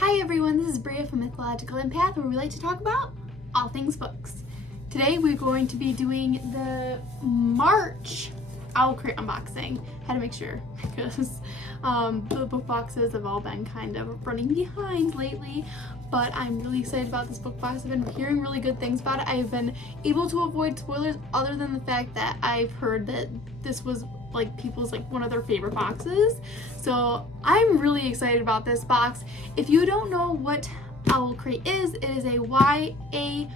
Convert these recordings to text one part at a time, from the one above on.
Hi everyone, this is Breea from Mythological Empath, where we like to talk about all things books. Today we're going to be doing the March Owlcrate unboxing. Had to make sure because the book boxes have all been kind of running behind lately, but I'm really excited about this book box. I've been hearing really good things about it. I've been able to avoid spoilers other than the fact that I've heard that this was like people's one of their favorite boxes. So I'm really excited about this box. If you don't know what Owlcrate is, it is a YA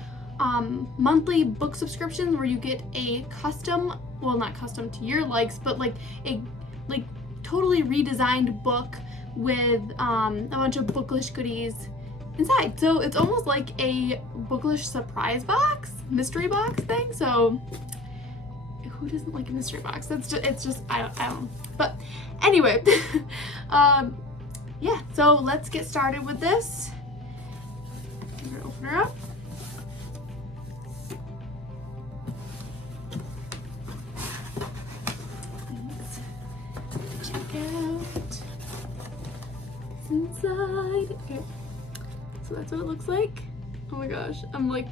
monthly book subscription where you get a custom, well not custom to your likes, but like a totally redesigned book with a bunch of Booklish goodies inside. So it's almost like a Booklish surprise box, mystery box thing. So who doesn't like a mystery box? It's just I don't know. But anyway, yeah, so let's get started with this. I'm gonna open her up. Let's check out what's inside. Okay, so that's what it looks like. Oh my gosh, I'm like,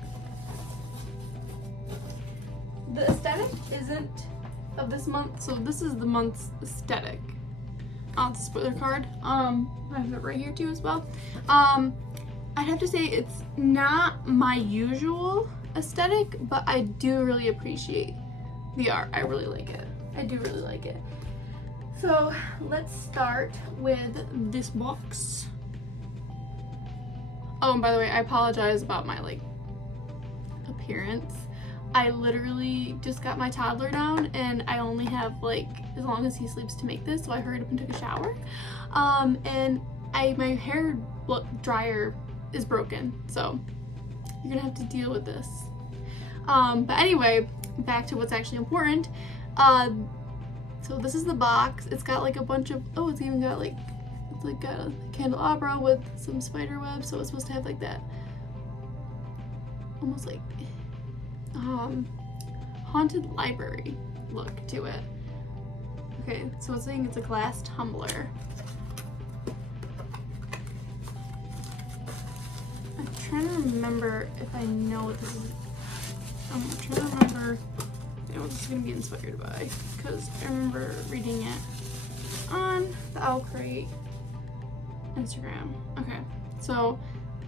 the aesthetic isn't of this month, so this is the month's aesthetic. It's a spoiler card. I have it right here too as well. I'd have to say it's not my usual aesthetic, but I do really appreciate the art. I really like it. I do really like it. So let's start with this box. Oh, and by the way, I apologize about my appearance. I literally just got my toddler down and I only have as long as he sleeps to make this, so I hurried up and took a shower. And my hair dryer is broken, so you're gonna have to deal with this. But anyway, back to what's actually important. So this is the box. It's got a bunch of, oh, it's even got got a candelabra with some spider web, so it's supposed to have that almost haunted library look to it. Okay, so it's saying it's a glass tumbler. I'm trying to remember if I know what this is. I'm trying to remember what this is going to be inspired by, because I remember reading it on the Owlcrate Instagram. Okay, so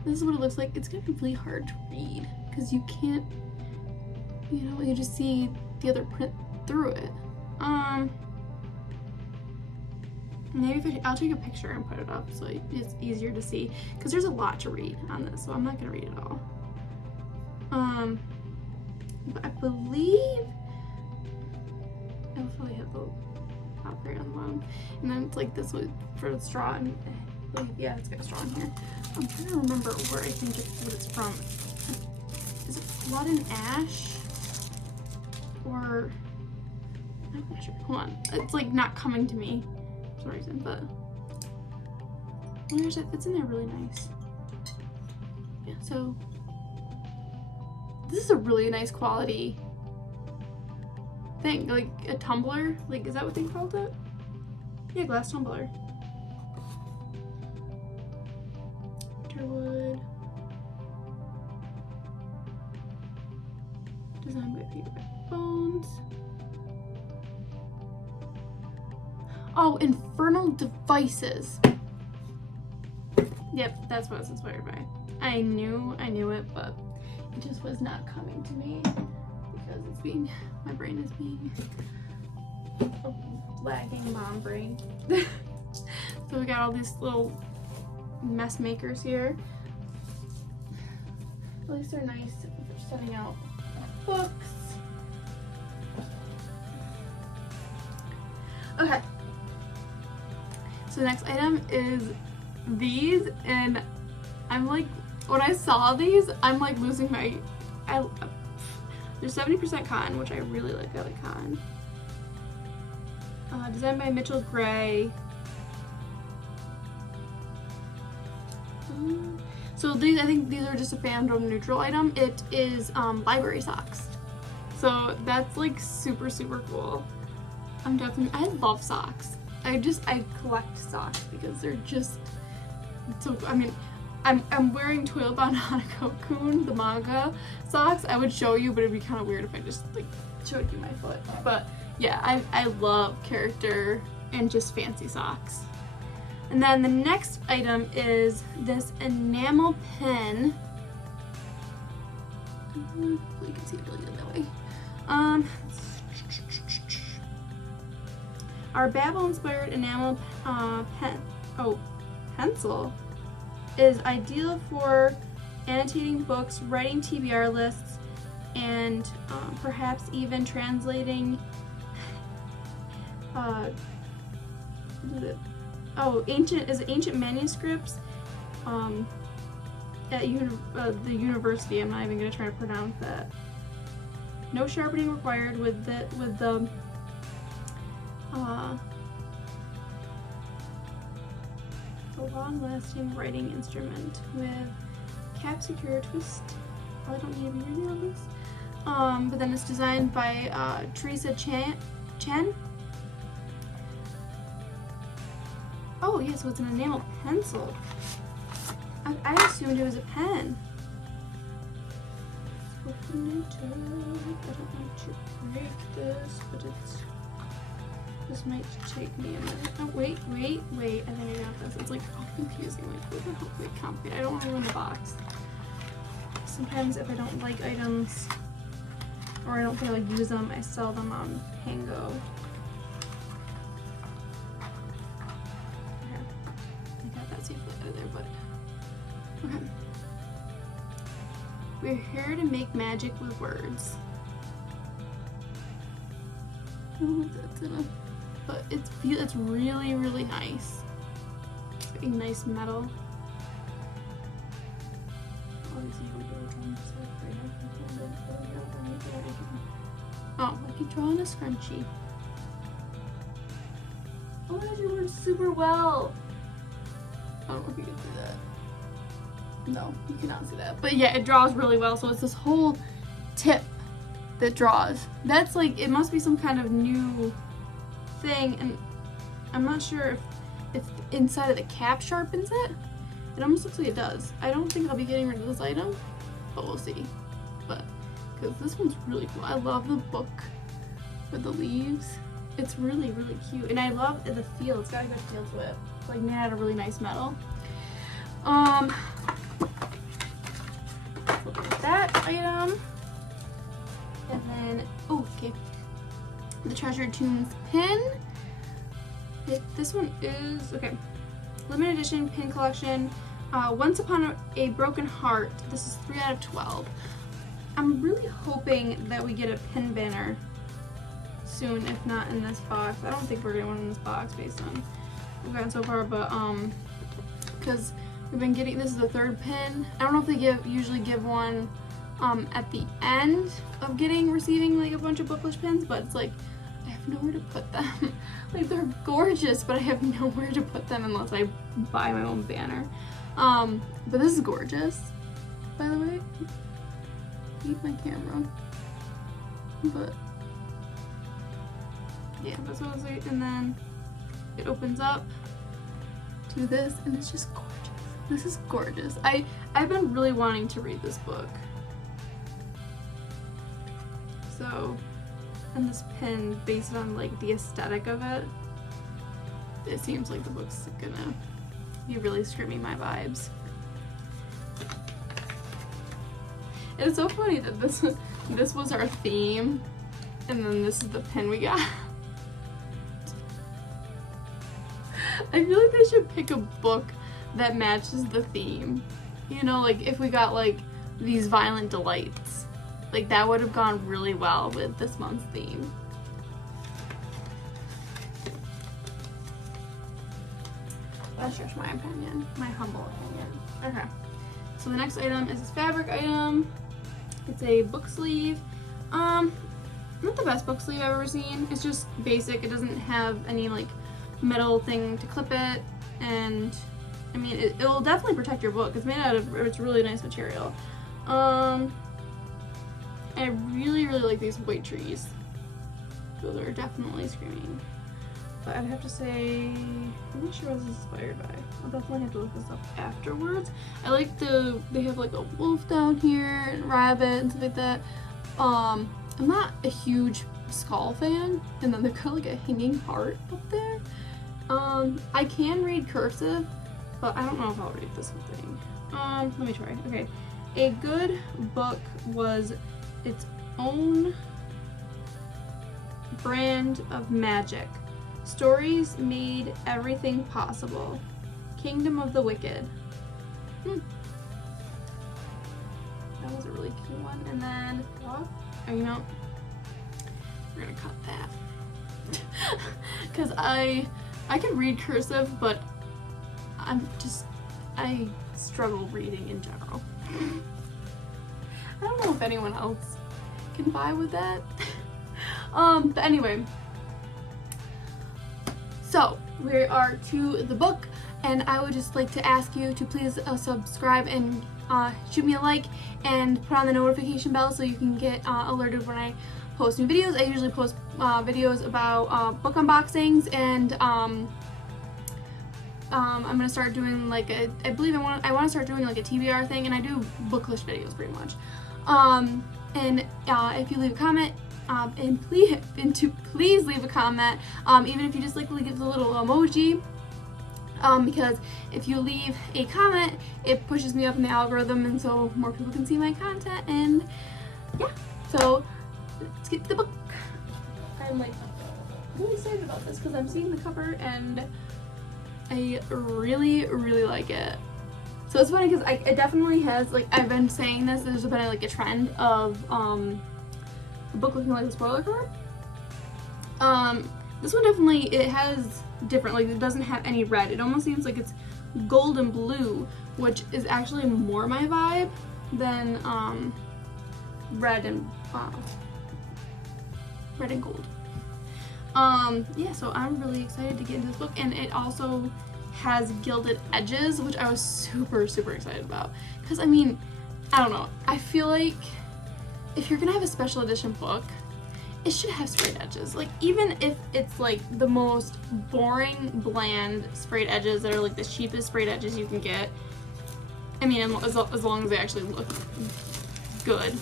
this is what it looks like. It's going to be really hard to read because you can't, you just see the other print through it. Maybe I'll take a picture and put it up so it's easier to see, because there's a lot to read on this, so I'm not gonna read it all. But I believe I'll probably have the top right on the bottom, and then it's this for the straw, and yeah, it's got a straw in here. I'm trying to remember where I think what it's from. Is it Blood and Ash? Or I'm not sure. Hold on, it's not coming to me for some reason, but where's it? Fits in there really nice. Yeah, so this is a really nice quality thing, a tumbler. Is that what they called it? Yeah, glass tumbler. Wood. Designed by Peter Bones. Oh, Infernal Devices. Yep, that's what it's inspired by. I knew it, but it just was not coming to me because my brain is being a lagging mom brain. So we got all these little mess makers here. At least they're nice for setting out books. Okay, so the next item is these, and I'm when I saw these, I'm losing my, they're 70% cotton, which I really like. I like cotton. Designed by Mitchell Gray. So these, I think these are just a fandom neutral item. It is library socks. So that's super, super cool. I love socks. I collect socks because they're just so, I'm wearing Toilet Bound Hanako-kun, the manga socks. I would show you, but it'd be kind of weird if I just like showed you my foot. But yeah, I love character and just fancy socks. And then the next item is this enamel pen. You can see it really good that way. Our Babel inspired enamel pencil is ideal for annotating books, writing TBR lists, and perhaps even translating ancient manuscripts at the university. I'm not even going to try to pronounce that. No sharpening required with the long-lasting writing instrument with cap secure twist. I don't need to be reading all this. But then it's designed by Teresa Chen. Oh yeah, so it's an enamel pencil. I assumed it was a pen. I don't want to break this, but this might take me a minute. Oh wait, I think I got this. It's like all confusing, like what the hell, like complicated. I don't want to ruin the box. Sometimes if I don't like items or I don't think I'll use them, I sell them on PANGO. Okay, I got that safely out of there, but okay. We're here to make magic with words. I don't know if that's in a, but it's really, really nice. It's like a nice metal. Oh, I can draw on a scrunchie. Oh my gosh, it works super well. I don't know if you can see that. No, you cannot see that. But yeah, it draws really well. So it's this whole tip that draws. That's like, it must be some kind of new thing. And I'm not sure if inside of the cap sharpens it. It almost looks like it does. I don't think I'll be getting rid of this item, but we'll see. But, because this one's really cool. I love the book with the leaves. It's really, really cute. And I love the feel. It's got a good feel to it. It's like made out of really nice metal. That item. And then, oh, okay. The Treasure Tunes pin. This one is, okay. Limited edition pin collection. Once Upon a Broken Heart. This is 3 out of 12. I'm really hoping that we get a pin banner soon, if not in this box. I don't think we're getting one in this box based on what we've gotten so far, but because we've been getting, this is the third pin. I don't know if they usually give one at the end of receiving like a bunch of Booklish pins, but it's like I have nowhere to put them. Like they're gorgeous, but I have nowhere to put them unless I buy my own banner. But this is gorgeous, by the way. I hate my camera, but yeah, that's what I was like. And then it opens up to this, and it's just gorgeous. This is gorgeous. I've been really wanting to read this book. So, and this pin, based on like the aesthetic of it, it seems like the book's gonna be really screaming my vibes. And it's so funny that this was our theme, and then this is the pin we got. I feel like they should pick a book that matches the theme. You know, like if we got like these Violent Delights, like that would have gone really well with this month's theme. That's just my opinion, my humble opinion. Okay, so the next item is this fabric item. It's a book sleeve. Not the best book sleeve I've ever seen. It's just basic. It doesn't have any like metal thing to clip it, and I mean it will definitely protect your book. It's made out of, it's really nice material. I really, really like these white trees. Those are definitely screaming but I'd have to say, I'm not sure what this is inspired by. I'll definitely have to look this up afterwards. I like they have like a wolf down here and rabbit and stuff like that. I'm not a huge skull fan, and then they've got like a hanging heart up there. I can read cursive, but I don't know if I'll read this whole thing. Let me try. Okay. A good book was its own brand of magic. Stories made everything possible. Kingdom of the Wicked. That was a really cute one. And then, oh, you know, we're gonna cut that. Because I can read cursive, but I struggle reading in general. I don't know if anyone else can vibe with that. But anyway, so we are to the book, and I would just like to ask you to please subscribe and shoot me a like and put on the notification bell so you can get alerted when I post new videos. I usually post videos about book unboxings, and I'm gonna start doing like I want to start doing like a TBR thing, and I do Booklish videos pretty much. And if you leave a comment, and please leave a comment, even if you just like give the little emoji, because if you leave a comment, it pushes me up in the algorithm, and so more people can see my content. And yeah, so let's get to the book. I'm like really excited about this because I'm seeing the cover and I really like it. So it's funny because it definitely has, like, I've been saying this, there's been like a trend of a book looking like a spoiler cover. This one definitely, it has different, like it doesn't have any red. It almost seems like it's gold and blue, which is actually more my vibe than red and gold. Yeah, so I'm really excited to get into this book, and it also has gilded edges, which I was super excited about. Because I mean, I don't know, I feel like if you're gonna have a special edition book, it should have sprayed edges. Like, even if it's like the most boring, bland sprayed edges that are like the cheapest sprayed edges you can get, I mean, as long as they actually look good,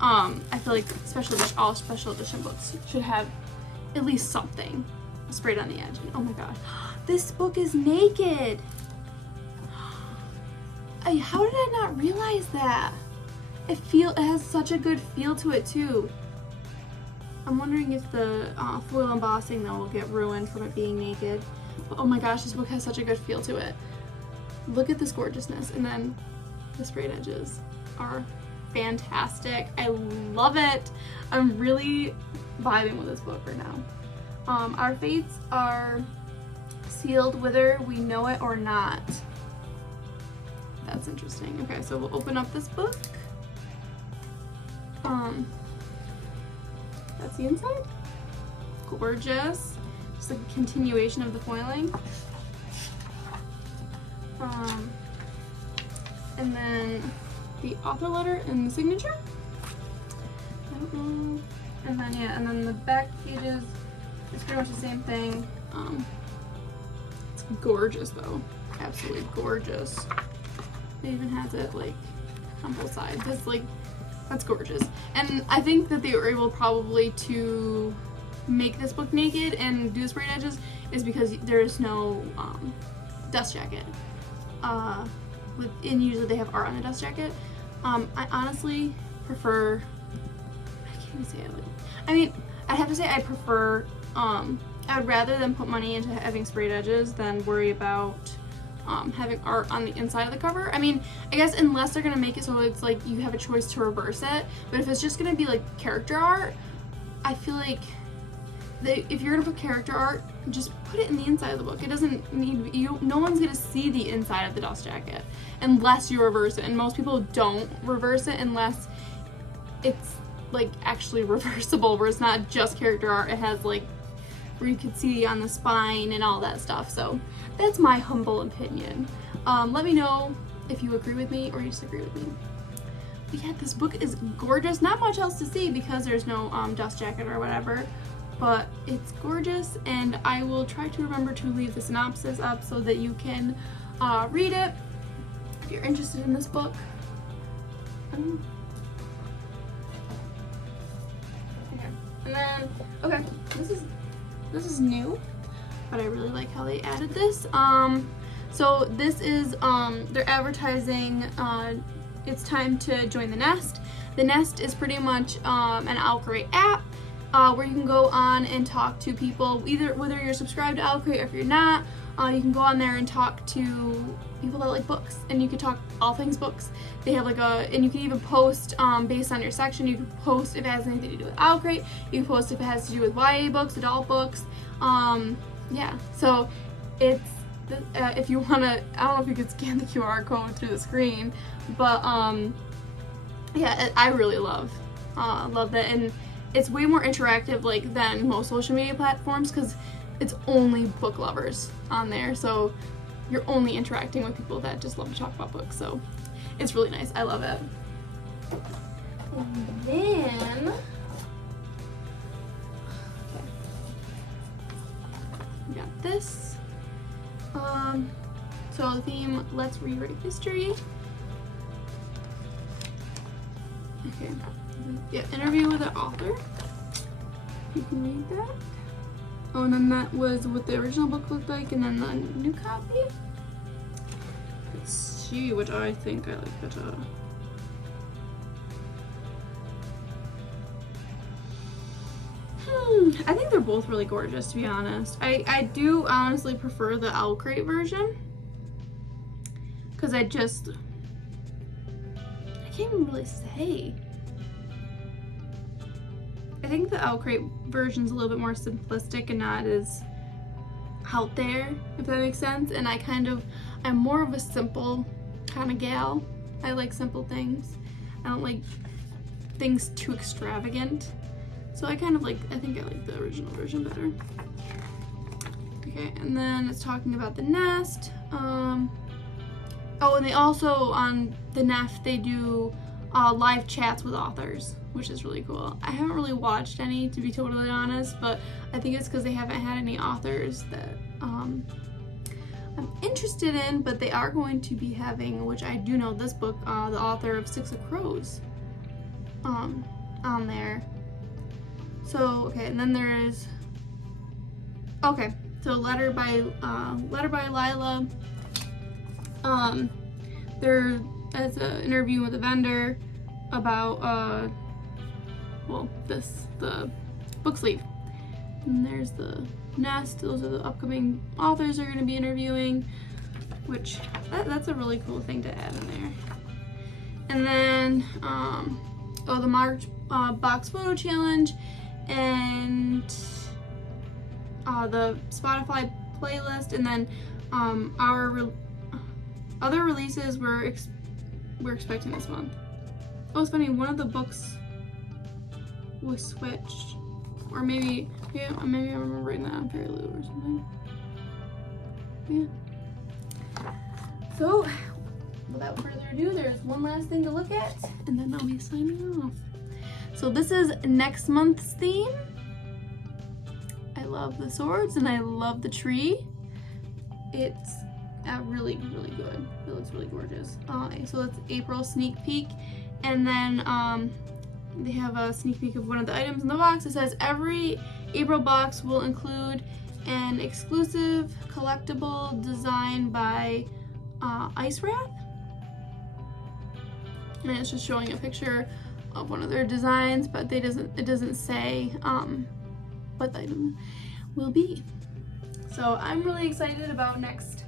I feel like all special edition books should have at least something sprayed on the edge. And oh my god, this book is naked. How did I not realize that? It has such a good feel to it too. I'm wondering if the foil embossing though will get ruined from it being naked. But oh my gosh, this book has such a good feel to it. Look at this gorgeousness, and then the sprayed edges are fantastic. I love it. I'm really vibing with this book right now. Our fates are sealed whether we know it or not. That's interesting. Okay, so we'll open up this book. That's the inside. Gorgeous. Just like a continuation of the foiling. And then the author letter and the signature. I don't know. And then yeah, and then the back pages, it's pretty much the same thing. It's gorgeous though. Absolutely gorgeous. It even has it like on both sides. That's gorgeous. And I think that they were able probably to make this book naked and do the sprayed edges is because there's no dust jacket. And usually they have art on the dust jacket. I honestly prefer, I can't even say it. I mean, I'd have to say I prefer, I'd rather than put money into having sprayed edges than worry about having art on the inside of the cover. I mean, I guess unless they're gonna make it so it's like you have a choice to reverse it, but if it's just gonna be like character art, I feel like if you're gonna put character art, just put it in the inside of the book. It doesn't need, no one's gonna see the inside of the dust jacket unless you reverse it, and most people don't reverse it unless it's like actually reversible, where it's not just character art, it has like where you could see on the spine and all that stuff. So that's my humble opinion. Let me know if you agree with me or you disagree with me. But yeah, this book is gorgeous. Not much else to see because there's no dust jacket or whatever. but it's gorgeous, and I will try to remember to leave the synopsis up so that you can read it if you're interested in this book. Okay, and then this is new, but I really like how they added this. So this is they're advertising it's time to join the Nest. The Nest is pretty much an Owlcrate app where you can go on and talk to people, either whether you're subscribed to Owlcrate or if you're not. You can go on there and talk to people that like books, and you can talk all things books. They have like and you can even post based on your section. You can post if it has anything to do with Owlcrate. You can post if it has to do with YA books, adult books. Yeah, so it's if you wanna, I don't know if you could scan the QR code through the screen, but yeah, I really love that, and it's way more interactive like than most social media platforms because it's only book lovers on there, so you're only interacting with people that just love to talk about books, so it's really nice. I love it. And then we got this. So the theme, let's rewrite history. Okay. Yeah, interview with the author. You can read that. Oh, and then that was what the original book looked like, and then the new copy. Let's see what I think I like better. I think they're both really gorgeous, to be honest. I do honestly prefer the Owlcrate version because I can't even really say. I think the Owlcrate version's a little bit more simplistic and not as out there, if that makes sense. And I'm more of a simple kind of gal. I like simple things. I don't like things too extravagant. So I think I like the original version better. Okay, and then it's talking about the Nest. Oh, and they also, on the Nest, they do live chats with authors, which is really cool. I haven't really watched any, to be totally honest, but I think it's because they haven't had any authors that I'm interested in, but they are going to be having, which I do know this book, the author of Six of Crows, on there. So, okay, and then there's, okay, so letter by Lila. There is an interview with a vendor about, the book sleeve. And there's the Nest. Those are the upcoming authors they're going to be interviewing, which, that's a really cool thing to add in there. And then, the March box photo challenge, and the Spotify playlist, and then our other releases we're expecting this month. Oh, it's funny, one of the books was switched, or maybe I remember writing that on FairyLoot or something. Yeah. So, without further ado, there's one last thing to look at, and then I'll be signing off. So this is next month's theme. I love the swords and I love the tree. It's really, really good. It looks really gorgeous. So that's April sneak peek. And then they have a sneak peek of one of the items in the box. It says every April box will include an exclusive collectible design by Ice Wrath. And it's just showing a picture of one of their designs, but it doesn't say what the item will be. So I'm really excited about next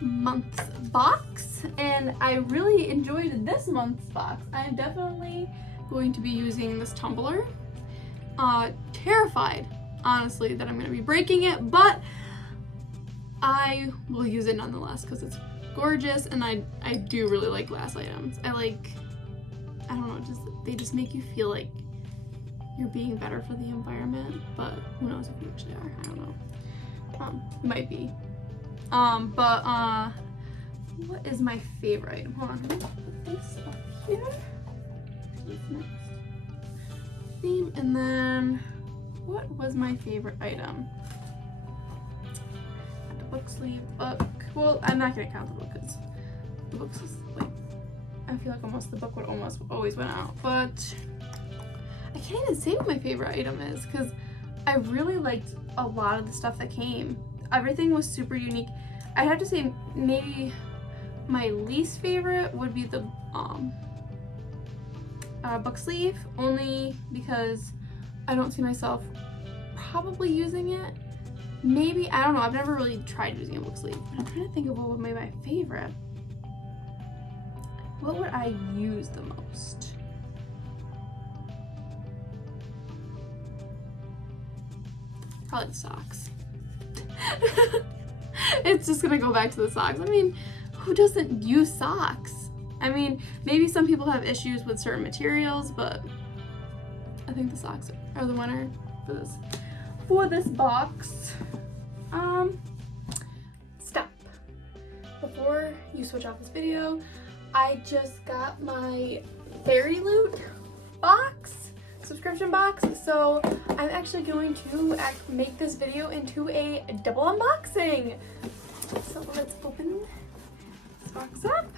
month's box, and I really enjoyed this month's box. I'm definitely going to be using this tumbler. Terrified, honestly, that I'm going to be breaking it, but I will use it nonetheless because it's gorgeous, and I do really like glass items. I don't know, they just make you feel like you're being better for the environment, but who knows if you actually are, I don't know. Might be. What is my favorite item? Hold on, let me put this up here. This next theme, and then what was my favorite item? The book sleeve, book. Well, I'm not gonna count the book because the books is like, I feel like almost the book would almost always went out, but I can't even say what my favorite item is because I really liked a lot of the stuff that came. Everything was super unique. I'd have to say maybe my least favorite would be the book sleeve, only because I don't see myself probably using it. Maybe, I don't know, I've never really tried using a book sleeve, but I'm trying to think of what would be my favorite. What would I use the most? Probably the socks. It's just gonna go back to the socks. I mean, who doesn't use socks? I mean, maybe some people have issues with certain materials, but I think the socks are the winner for this box. Stop. Before you switch off this video, I just got my FairyLoot subscription box, so I'm actually going to make this video into a double unboxing. So let's open this box up.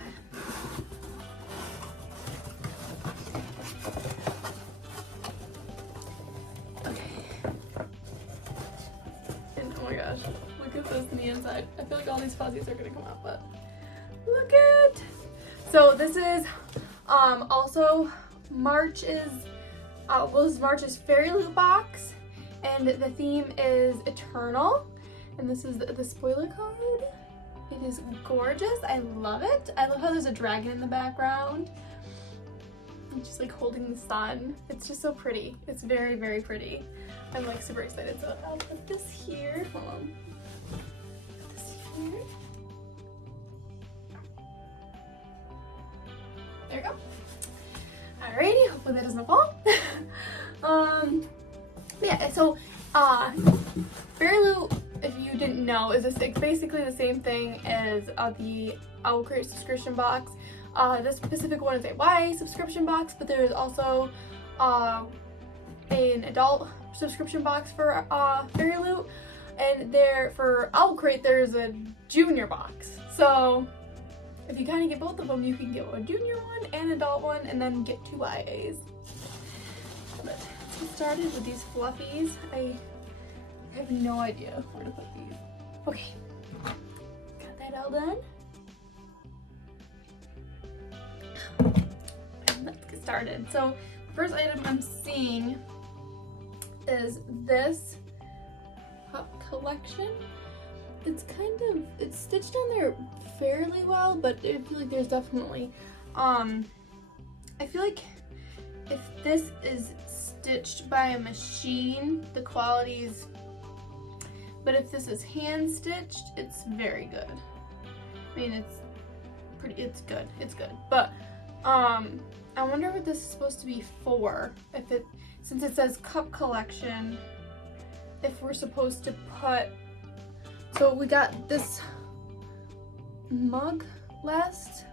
Oh my gosh, look at this on the inside. I feel like all these fuzzies are gonna come out, but look at. So this is also March's FairyLoot box, and the theme is Eternal, and this is the spoiler card. It is gorgeous. I love it. I love how there's a dragon in the background. It's just like holding the sun. It's just so pretty. It's very, very pretty. I'm like super excited. So I'll put this here. Hold on. Put this here. There we go. Alrighty, hopefully that doesn't fall. Yeah, so FairyLoot, if you didn't know, is basically the same thing as the Owlcrate subscription box. This specific one is a YA subscription box, but there is also an adult subscription box for FairyLoot, and there for Owlcrate there's a junior box. So if you kind of get both of them, you can get a junior one and an adult one, and then get 2 YAs. But let's get started with these fluffies. I have no idea where to put these. Okay, got that all done. Let's get started. So the first item I'm seeing is this Pup collection. It's stitched on there fairly well, but I feel like there's definitely I feel like if this is stitched by a machine, the quality's, but if this is hand stitched, it's very good. I mean, it's good, but I wonder what this is supposed to be for. Since it says cup collection, if we're supposed to put, so we got this mug last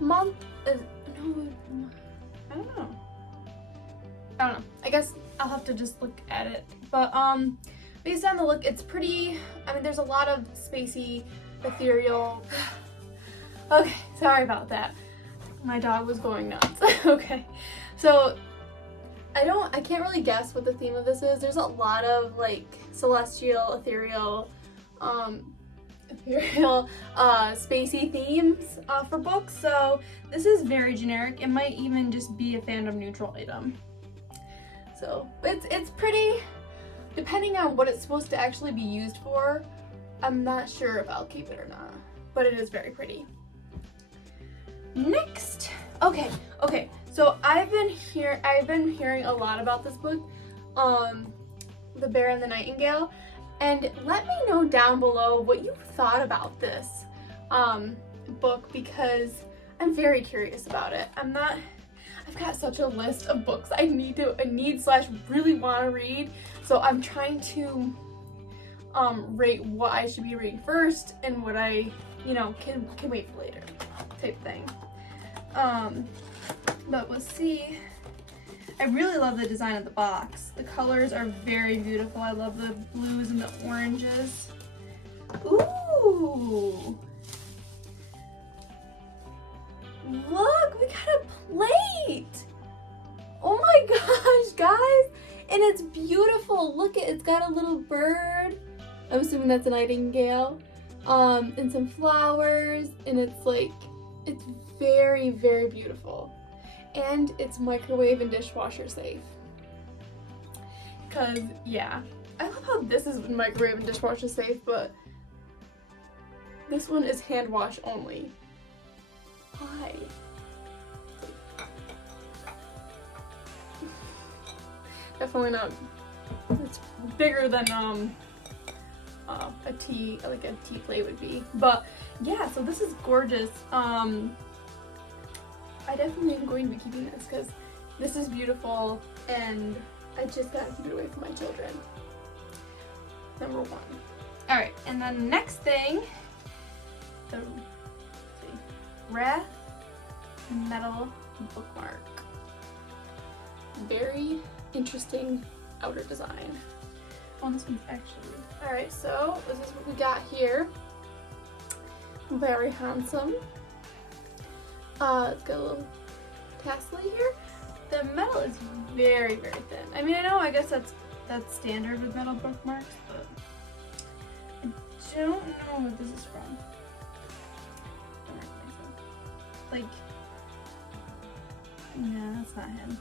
month. No, I don't know. I guess I'll have to just look at it. But based on the look, it's pretty, I mean, there's a lot of spacey, ethereal. Okay, sorry about that. My dog was going nuts. Okay, so I can't really guess what the theme of this is. There's a lot of like celestial, ethereal, spacey themes for books. So this is very generic. It might even just be a fandom neutral item. So it's pretty, depending on what it's supposed to actually be used for. I'm not sure if I'll keep it or not, but it is very pretty. Next, okay. So I've been hearing a lot about this book, The Bear and the Nightingale, and let me know down below what you thought about this book, because I'm very curious about it. I've got such a list of books I really want to read, so I'm trying to rate what I should be reading first and what I can wait for later type thing. But we'll see. I really love the design of the box. The colors are very beautiful. I love the blues and the oranges. Ooh! Look, we got a plate! Oh my gosh, guys! And it's beautiful. Look, it's got a little bird. I'm assuming that's a nightingale. And some flowers, and it's like, it's very, very beautiful. And it's microwave and dishwasher safe. Cause yeah, I love how this is microwave and dishwasher safe, but this one is hand wash only. Why? Definitely not. It's bigger than a tea plate would be. But yeah, so this is gorgeous. I definitely am going to be keeping this because this is beautiful and I just gotta keep it away from my children. Number one. Alright, and then the next thing, the Breea metal bookmark. Very interesting outer design. Oh, this one's actually. Alright, so this is what we got here. Very handsome. It's got a little tassel here. The metal is very, very thin. I mean, I guess that's standard with metal bookmarks, but I don't know what this is from. Like, no, that's not him.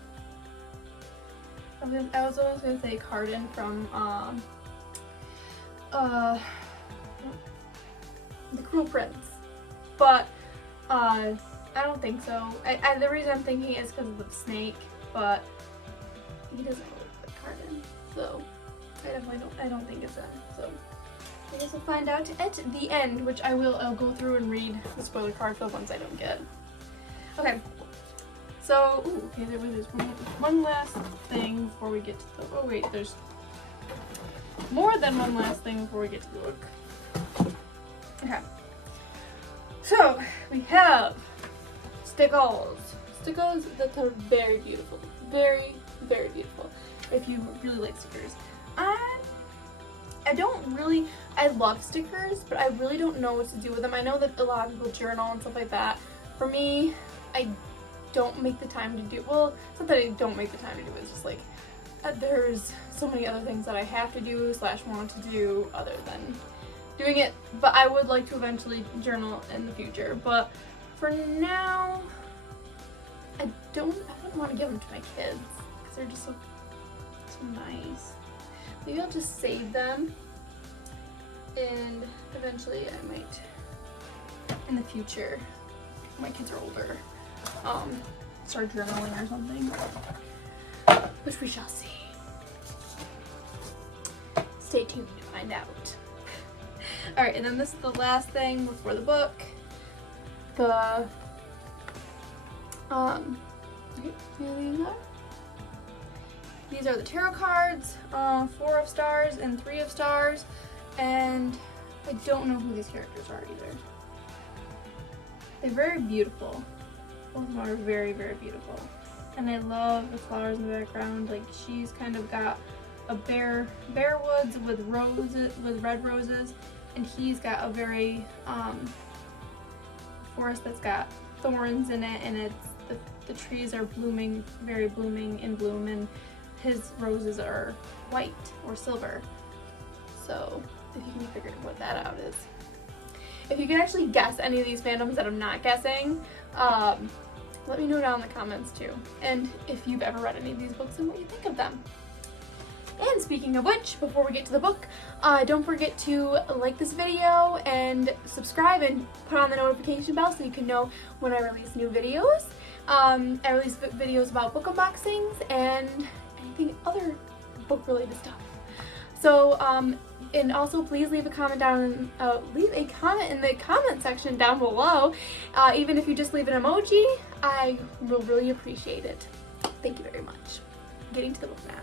I was always gonna say Cardin from The Cruel Prince, but I don't think so. The reason I'm thinking is because of the snake, but he doesn't look like Cardin, so I don't think it's him. So I guess we'll find out at the end, which I'll go through and read the spoiler card for the ones I don't get. Okay. So, okay, there's one last thing before we get to the, oh wait, there's more than one last thing before we get to the book. Okay. So, we have stickles. Stickles that are very beautiful. Very, very beautiful. If you really like stickers. I love stickers, but I really don't know what to do with them. I know that a lot of people journal and stuff like that. For me, I don't make the time to do, well, it's not that I don't make the time to do it, it's just like there's so many other things that I have to do / want to do other than doing it, but I would like to eventually journal in the future. But for now, I wouldn't want to give them to my kids because they're just so nice. Maybe I'll just save them, and eventually I might, in the future, when my kids are older, start journaling or something, which we shall see. Stay tuned to find out. Alright, and then this is the last thing before the book. The, here these are. These are the tarot cards, 4 of stars and 3 of stars, and I don't know who these characters are either. They're very beautiful. Both of them are very, very beautiful. And I love the flowers in the background. Like, she's kind of got a bare woods with roses, with red roses, and he's got a very forest that's got thorns in it, and it's the trees are blooming, very blooming in bloom, and his roses are white or silver. So if you can figure what that out is. If you can actually guess any of these fandoms that I'm not guessing, let me know down in the comments too. And if you've ever read any of these books and what you think of them. And speaking of which, before we get to the book, don't forget to like this video and subscribe and put on the notification bell so you can know when I release new videos. I release videos about book unboxings and anything other book related stuff. So, and also please leave a comment in the comment section down below. Even if you just leave an emoji, I will really appreciate it. Thank you very much. Getting to the book now.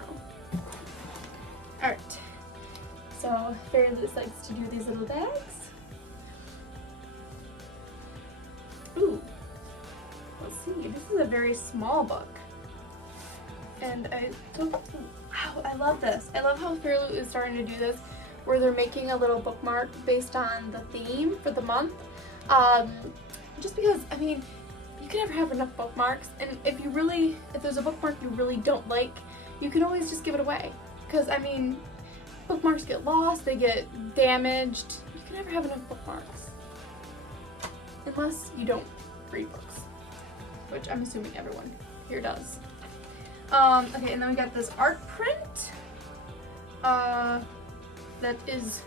Alright, so FairyLoot likes to do these little bags. Ooh, let's see, this is a very small book. And I love this. I love how FairyLoot is starting to do this, where they're making a little bookmark based on the theme for the month. Just because, I mean, you can never have enough bookmarks, and if there's a bookmark you really don't like, you can always just give it away. Because, I mean, bookmarks get lost, they get damaged. You can never have enough bookmarks. Unless you don't read books, which I'm assuming everyone here does. Okay, and then we got this art print that is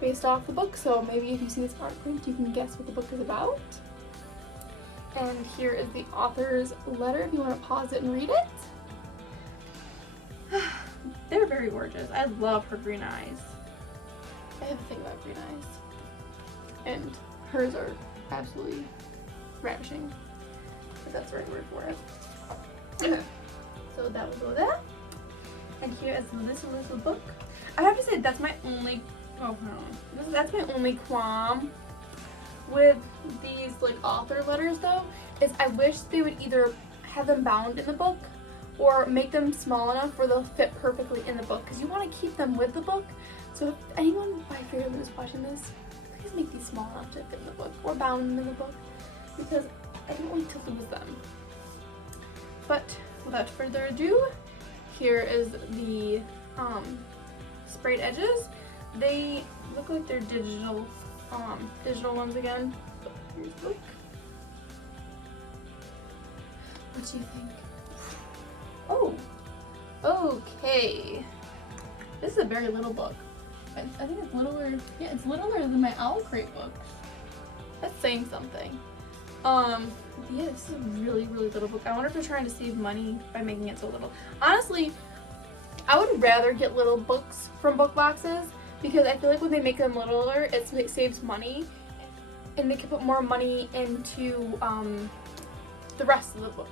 based off the book, so maybe if you see this art print you can guess what the book is about. And here is the author's letter if you want to pause it and read it. They're very gorgeous. I love her green eyes. I have a thing about green eyes. And hers are absolutely ravishing, if that's the right word for it. Okay, so that will go there. And here is this little book. I have to say that's my only, that's my only qualm with these like author letters though, is I wish they would either have them bound in the book or make them small enough where they'll fit perfectly in the book, because you want to keep them with the book. So if anyone by FairyLoot is watching this, please make these small enough to fit in the book or bound them in the book, because I don't want to lose them. But without further ado, here is the sprayed edges. They look like they're digital ones again. But here's the book. What do you think? Oh, okay. This is a very little book. I think it's littler. Yeah, it's littler than my Owlcrate books. That's saying something. Yeah, this is a really, really little book. I wonder if they're trying to save money by making it so little. Honestly, I would rather get little books from book boxes, because I feel like when they make them littler, it saves money, and they can put more money into the rest of the book.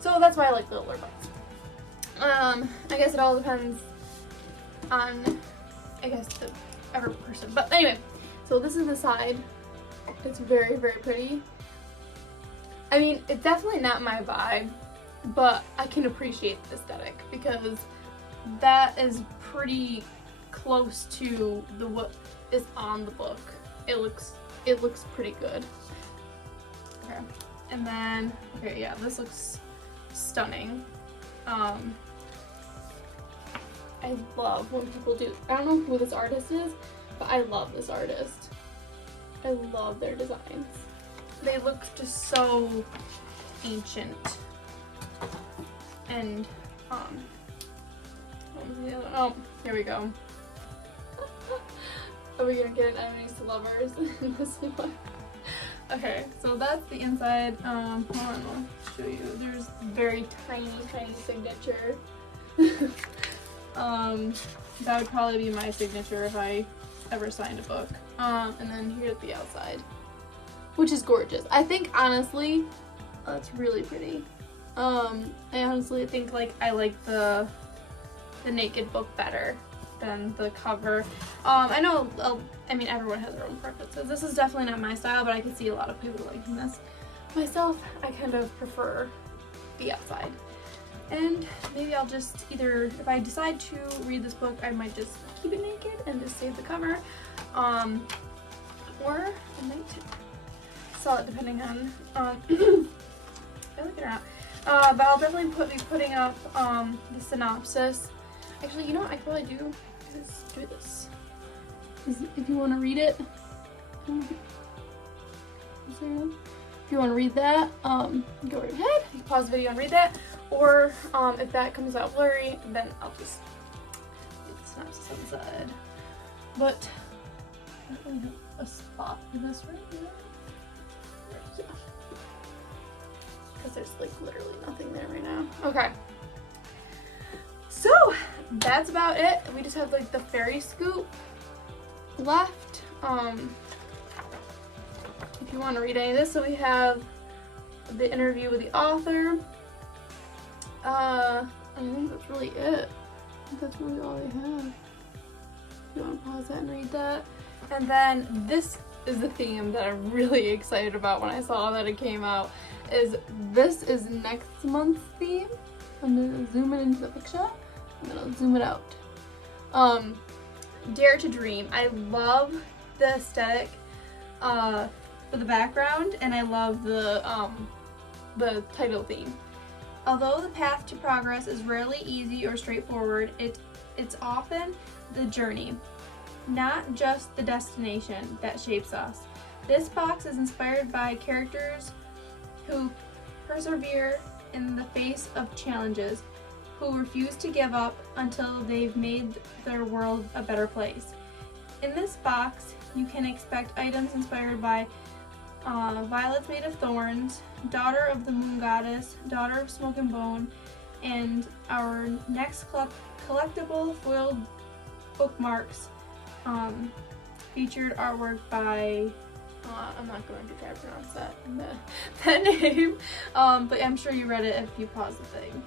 So that's why I like littler books. I guess it all depends on, the every person. But anyway, so this is the side. It's very, very pretty. I mean, it's definitely not my vibe, but I can appreciate the aesthetic, because that is pretty close to what is on the book. It looks pretty good. Okay, and then yeah, this looks stunning. I love when people do. I don't know who this artist is, but I love this artist. I love their designs. They look just so ancient. And what was the other? Oh, here we go. Are we gonna get an enemies to lovers in this one? Okay, so that's the inside. Hold on, I'll show you. There's very tiny, tiny signature. That would probably be my signature if I ever signed a book. And then here's the outside, which is gorgeous. I think honestly, that's really pretty. I honestly think I like the naked book better than the cover. I know, I mean, everyone has their own preferences. This is definitely not my style, but I can see a lot of people liking this. Myself, I kind of prefer the outside. And maybe I'll just either, if I decide to read this book, I might just keep it naked and just save the cover. Or I might sell it depending on if I like it or not. But I'll definitely be putting up the synopsis. Actually, you know what I could probably do? Is do this. If you want to read it, if you want to read that, go right ahead. You can pause the video and read that. Or if that comes out blurry, then I'll just get the synopsis on the side. But I don't really have a spot for this right now. Yeah. Because there's literally nothing there right now. Okay. So that's about it. We just have the fairy scoop left. If you want to read any of this, so we have the interview with the author. I think that's really it. I think that's really all I have. If you want to pause that and read that. And then this is the theme that I'm really excited about when I saw that it came out. This is next month's theme. I'm gonna zoom it into the picture, and then I'll zoom it out. Dare to Dream. I love the aesthetic for the background, and I love the title theme. Although the path to progress is rarely easy or straightforward, it's often the journey, not just the destination, that shapes us. This box is inspired by characters who persevere in the face of challenges, who refuse to give up until they've made their world a better place. In this box, you can expect items inspired by Violets Made of Thorns, Daughter of the Moon Goddess, Daughter of Smoke and Bone, and our next collectible foiled bookmarks featured artwork by I'm not going to try to pronounce that name, but I'm sure you read it if you paused the thing.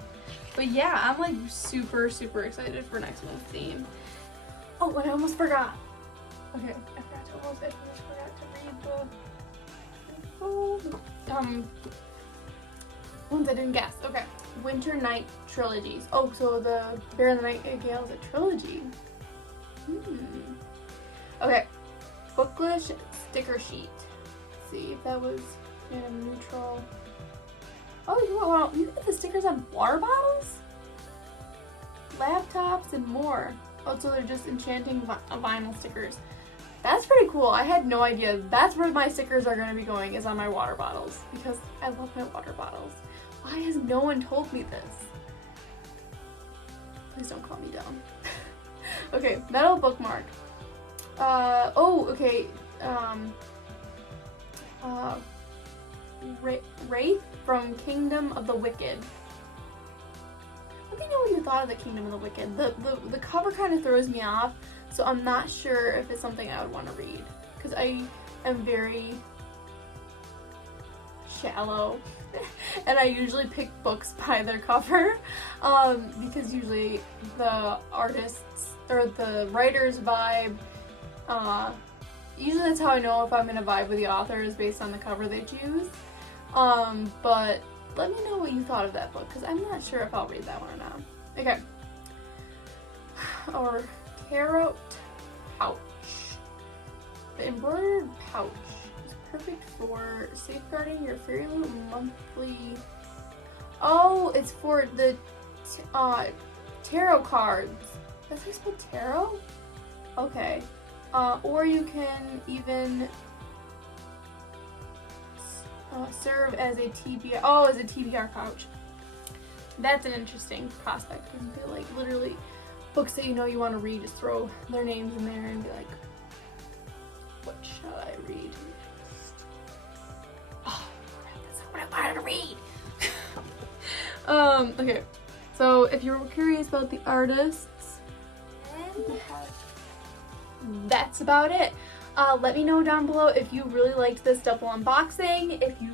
But yeah, I'm like super excited for next month's theme. Oh, and I almost forgot. Okay, I almost forgot to read the ones I didn't guess. Okay, Winter Night trilogies. Oh, so the Bear and the Nightingale is a trilogy. Okay, Booklish sticker sheet. Let's see if that was neutral. Oh, you can put the stickers on water bottles, laptops, and more. Oh, so they're just enchanting vinyl stickers. That's pretty cool. I had no idea. That's where my stickers are going to be going, is on my water bottles, because I love my water bottles. Why has no one told me this? Please don't call me dumb. Okay, metal bookmark. Okay. Wraith from Kingdom of the Wicked. Let me know what you thought of the Kingdom of the Wicked. The cover kind of throws me off, so I'm not sure if it's something I would want to read, because I am very shallow and I usually pick books by their cover, because usually the artists or the writer's vibe, usually that's how I know if I'm gonna vibe with the author, is based on the cover they choose. But let me know what you thought of that book, because I'm not sure if I'll read that one or not. Okay. Our tarot pouch. The embroidered pouch is perfect for safeguarding your FairyLoot monthly. Oh, it's for the tarot cards. That's how you spell tarot? Okay. Or you can even serve as a TBR. Oh, as a TBR pouch. That's an interesting prospect. You can feel like literally books that you know you want to read, just throw their names in there and be like, what shall I read next? Oh, that's not what I wanted to read. Okay. So if you're curious about the artists, that's about it. Let me know down below if you really liked this double unboxing, if you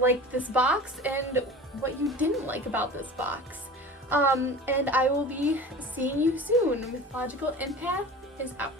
liked this box, and what you didn't like about this box. And I will be seeing you soon. Mythological Empath is out.